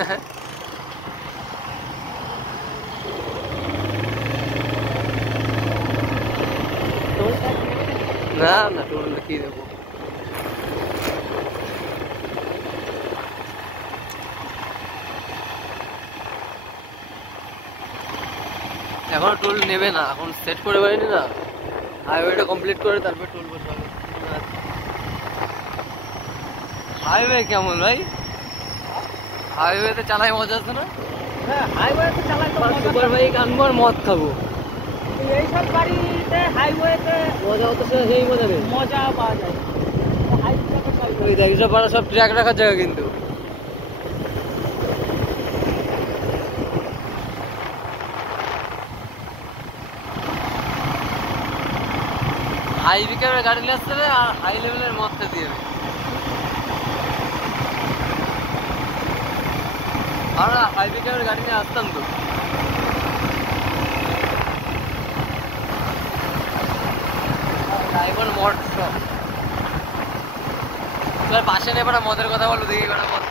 না না টোল কি দেবো, এখন টোল নেবে না, এখন সেট করে পারিনি না, হাইওয়েটা কমপ্লিট করে তারপর টোল বসাবে। হাইওয়ে কেমন ভাই? হাইওয়েতে চালাই মজা আছে না? হ্যাঁ, হাইওয়েতে চালাই তো সুপার বাইক আনবো আর মদ খাবো, এইসব গাড়িতে হাইওয়েতে মজা হতো সেই মজা নেই। মজা পাওয়া যায়। ওই দেখ সব পাড়া সব ট্র্যাক রাখার জায়গা, কিন্তু হাই পিকআপের গাড়ি নিয়ে আসতে হবে আর হাই লেভেলের মদটা দিয়ে দেবে। আমরা হাই পিকআপের গাড়ি নিয়ে আসতাম তো, ড্রাইভার মদ সব। পাশে নেই মদের কথা বলো দেখি, মদ